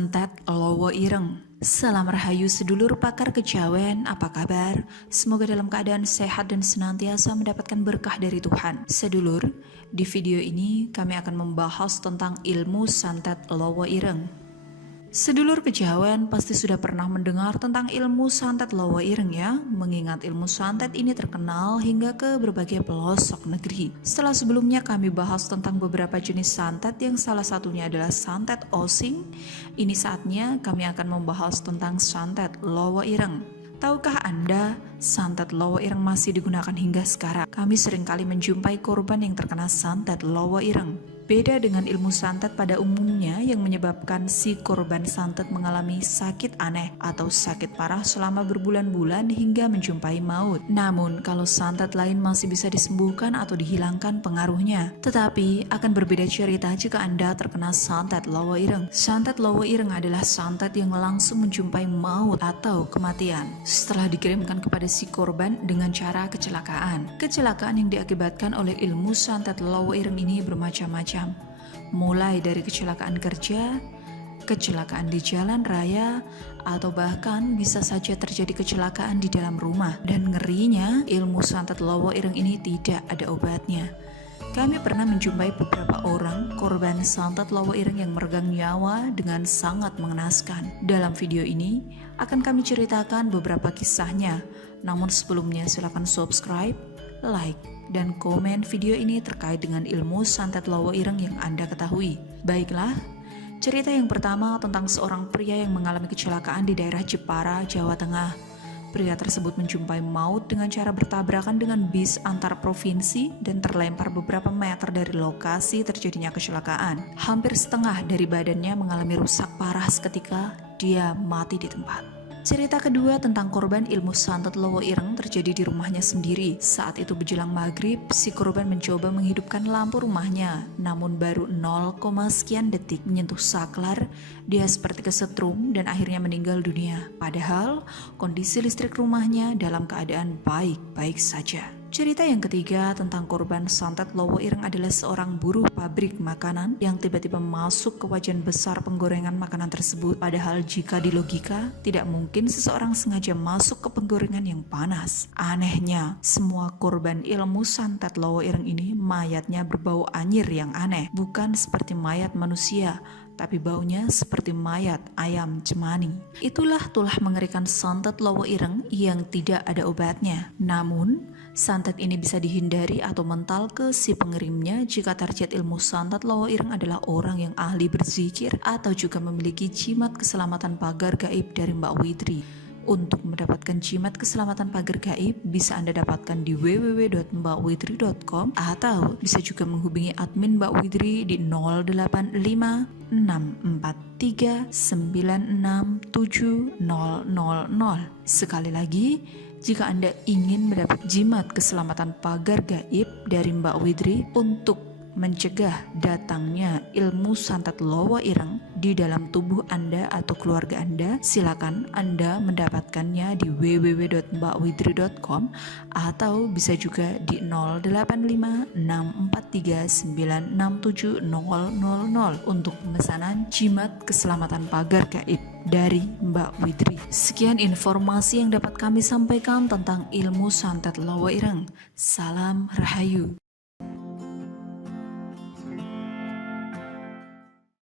Santet Lowo Ireng. Salam rahayu sedulur pakar kejawen, apa kabar? Semoga dalam keadaan sehat dan senantiasa mendapatkan berkah dari Tuhan. Sedulur, di video ini kami akan membahas tentang ilmu santet Lowo Ireng. Sedulur kejawen pasti sudah pernah mendengar tentang ilmu santet Lowo Ireng ya, mengingat ilmu santet ini terkenal hingga ke berbagai pelosok negeri. Setelah sebelumnya kami bahas tentang beberapa jenis santet yang salah satunya adalah santet osing, ini saatnya kami akan membahas tentang santet Lowo Ireng. Tahukah Anda, santet Lowo Ireng masih digunakan hingga sekarang? Kami seringkali menjumpai korban yang terkena santet Lowo Ireng. Beda dengan ilmu santet pada umumnya yang menyebabkan si korban santet mengalami sakit aneh atau sakit parah selama berbulan-bulan hingga menjumpai maut. Namun kalau santet lain masih bisa disembuhkan atau dihilangkan pengaruhnya. Tetapi akan berbeda cerita jika Anda terkena santet Lowo Ireng. Santet Lowo Ireng adalah santet yang langsung menjumpai maut atau kematian setelah dikirimkan kepada si korban dengan cara kecelakaan. Kecelakaan yang diakibatkan oleh ilmu santet Lowo Ireng ini bermacam-macam. Mulai dari kecelakaan kerja, kecelakaan di jalan raya, atau bahkan bisa saja terjadi kecelakaan di dalam rumah. Dan ngerinya, ilmu santet Lowo Ireng ini tidak ada obatnya. Kami pernah menjumpai beberapa orang korban santet Lowo Ireng yang meregang nyawa dengan sangat mengenaskan. Dalam video ini akan kami ceritakan beberapa kisahnya. Namun sebelumnya silakan subscribe, like, dan komen video ini terkait dengan ilmu santet Lowo Ireng yang Anda ketahui. Baiklah, cerita yang pertama tentang seorang pria yang mengalami kecelakaan di daerah Jepara, Jawa Tengah. Pria tersebut menjumpai maut dengan cara bertabrakan dengan bis antar provinsi dan terlempar beberapa meter dari lokasi terjadinya kecelakaan. Hampir setengah dari badannya mengalami rusak parah seketika dia mati di tempat. Cerita kedua tentang korban ilmu santet Lowo Ireng terjadi di rumahnya sendiri. Saat itu menjelang maghrib, si korban mencoba menghidupkan lampu rumahnya. Namun baru 0, sekian detik menyentuh saklar, dia seperti kesetrum dan akhirnya meninggal dunia. Padahal kondisi listrik rumahnya dalam keadaan baik-baik saja. Cerita yang ketiga tentang korban santet Lowo Ireng adalah seorang buruh pabrik makanan yang tiba-tiba masuk ke wajan besar penggorengan makanan tersebut. Padahal jika di logika, tidak mungkin seseorang sengaja masuk ke penggorengan yang panas. Anehnya, semua korban ilmu santet Lowo Ireng ini mayatnya berbau anyir yang aneh, bukan seperti mayat manusia, tapi baunya seperti mayat ayam cemani. Itulah tulah mengerikan santet Lowo Ireng yang tidak ada obatnya. Namun, santet ini bisa dihindari atau mental ke si pengirimnya jika target ilmu santet Lowo Ireng adalah orang yang ahli berzikir atau juga memiliki jimat keselamatan pagar gaib dari Mbak Widri. Untuk mendapatkan jimat keselamatan pagar gaib bisa Anda dapatkan di www.mbakwidri.com atau bisa juga menghubungi admin Mbak Widri di 085 643 967 000. Sekali lagi, jika Anda ingin mendapat jimat keselamatan pagar gaib dari Mbak Widri untuk mencegah datangnya ilmu santet Lowo Ireng di dalam tubuh Anda atau keluarga Anda, silakan Anda mendapatkannya di www.mbakwidri.com atau bisa juga di 085 643 967 000 untuk pemesanan jimat keselamatan pagar gaib dari Mbak Widri. Sekian informasi yang dapat kami sampaikan tentang ilmu santet Lowo Ireng. Salam rahayu.